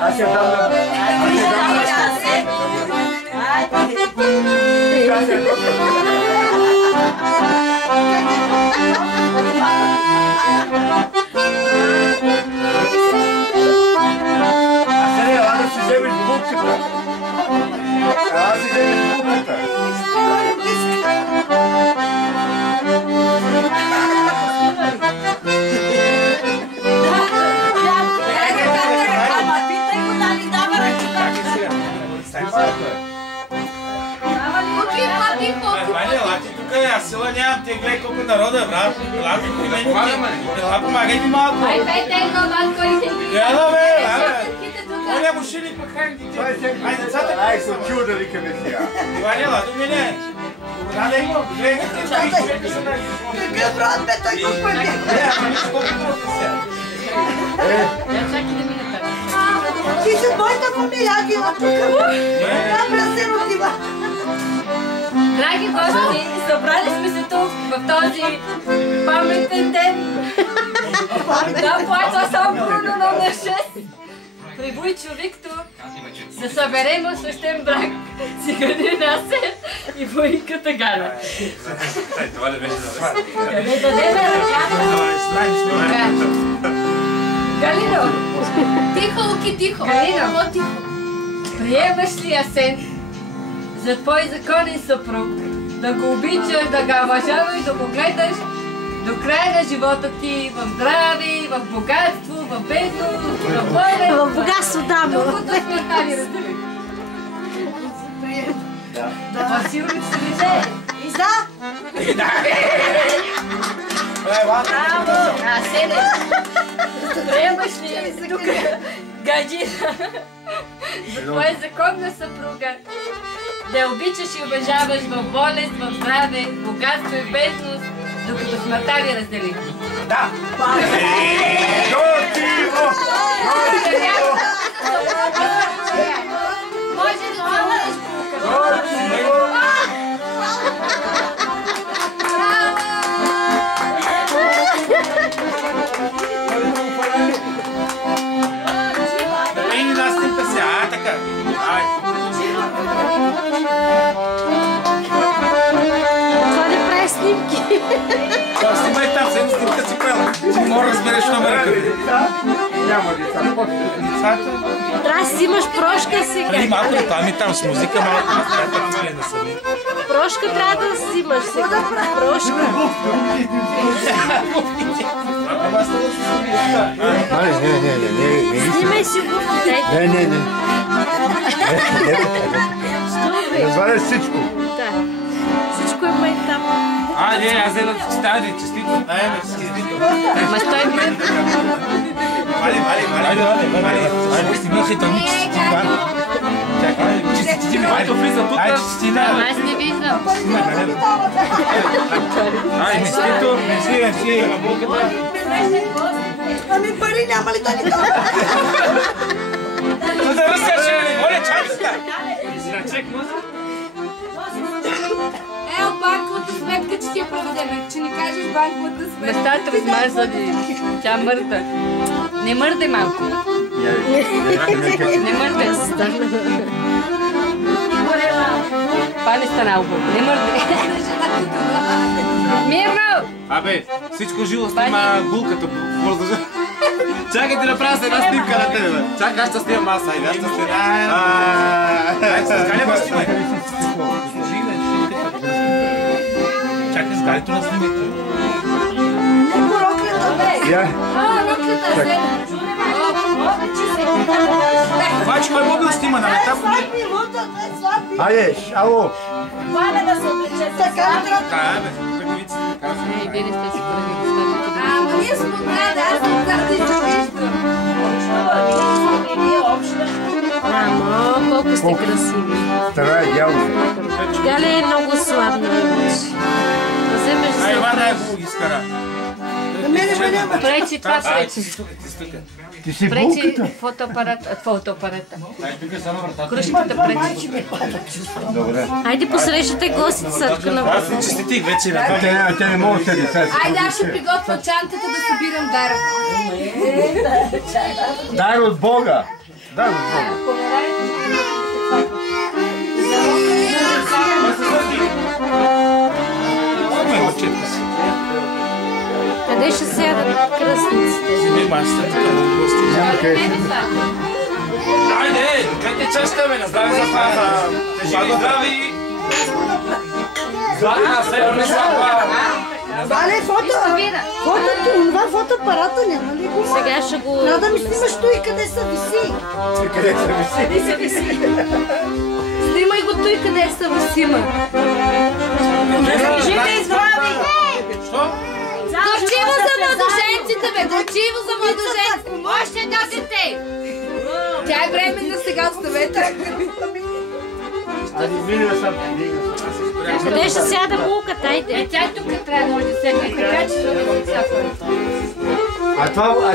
Аз ще дам на... Аз си вземеш булката. Аз си вземеш булката. Аз сила нямам, те гледай колко народа, брат. Лапи, помагай ми малко. Ай, бе, тегло, малко и те ги. Ела, бе, Оля му шили пък хайде ти. Ай, децата. Ай, съм чул да викаме сега. Иванела, до мене. Да, има. Гледай, те човека са на... Какъв брат, бе, той колко е бе? Виж колко брат е сега. Чакай да мине така. Ти си моята фамилия, Агила, тук. Напред се родила. Драги гости, събрали сме се тук в този паметен ден. Да плача сам Бруно номер 6. При Войчо Виктор се съберем свещен брак. Циганин Асен и Войката Галя. Това не беше за Къде дадеме ръката? Галино! Тихо, Луки, тихо! Галино! По-тихо! Приемаш ли Асен за твой законен съпруг, да го обичаш, да го уважаваш, да го гледаш до края на живота ти, в здраве, в богатство, в бедност, в болест, В богатство, да, докато смъртта ви раздели. Да. Сигурно се вижда. И за? Браво! Асене! Приемаш ли тук гаджина за твоя законна съпруга? Да я обичаш и уважаваш в болест, в здраве, богатство и бедност, докато смъртта ви раздели. Да! Може да целуваш булката. Ей, нас снимка се, така. Ай. Това не прави снимки. Това снимай там, седем снимка си правила. Мога да разбереш номера къде. Няма деца. Децата? Трябва да си взимаш прошка сега. Преди малко там и там с музика, малко на сами. Прошка трябва да си взимаш сега. Прошка. Не. Снимай си обувките. Не. Що бе? Разваляш всичко. Да. Всичко е майтап. Не, аз взема стади, честито. Честито. Ма стой ми. Айде, стигнахи то ни честито. Чакай, честити ми, който влиза тук. Айде, честина. Аз не виждам. Айде, честито. Си, на булката. Ами пари няма ли да ни дава? Tu da razkaže, olha čajska. Ček, može? Ео, банковата сметка, че ти я проведеме. Че ни кажеш банковата сметка. Местата размазали. Тя мърда. Не мърдай малко. Не мърдай. Пали стана албо. Не мърдай. Мирно! Абе, всичко живо снима булката. Чакай ти направя с една снимка на тебе, бе. Чакай, аз ще снимам аз, айде, аз ще снимам. Айде, с Галя ме снимай. Чакай, с Галито на снимайте. Неко роклята, бе. Роклята, се. Обаче, кой мога да снима на етап? Сватби, лута, сватби. Айде, ало. Пане да се облече. Така ли трябва? Да, бе, първиците. Не, вие не сте си първи. Ама ние сме отгледа, аз съм карти човешко. Мамо, колко сте красиви. Това е дяло. Галя е много сладна. Да вземеш Ай, за... Иван най-хубаво ги скара. На мене ме няма. Пречи, това пречи. Ти си Пречи булката. фотоапарата. Кръшката пречи. Добре. Айде посрещате гостите са тук на вас. Честитих вече на Те не могат да деца. Айде, аз ще приготвя чантата да събирам дара. Дай от Бога. Да, много. Къде ще сядат кръстниците? Зими масата, така много гости. Айде, къде те чашка, бе? На здраве за това. Живи здрави! Златна, северна слава! Вале, това фотоапарата няма ли го? Сега ще го... Трябва да ми снимаш той къде се виси. Къде се виси? Къде се виси? Снимай го той къде се висима. Живи и здрави! Що? Горчиво за младоженците, бе! Горчиво за младоженците! Още едно дете! Тя е временна сега, оставете. Ади, мина съм. Къде ще сяда булката? Айде. Тя тук трябва да може да седне, така че да не го цапа. А това...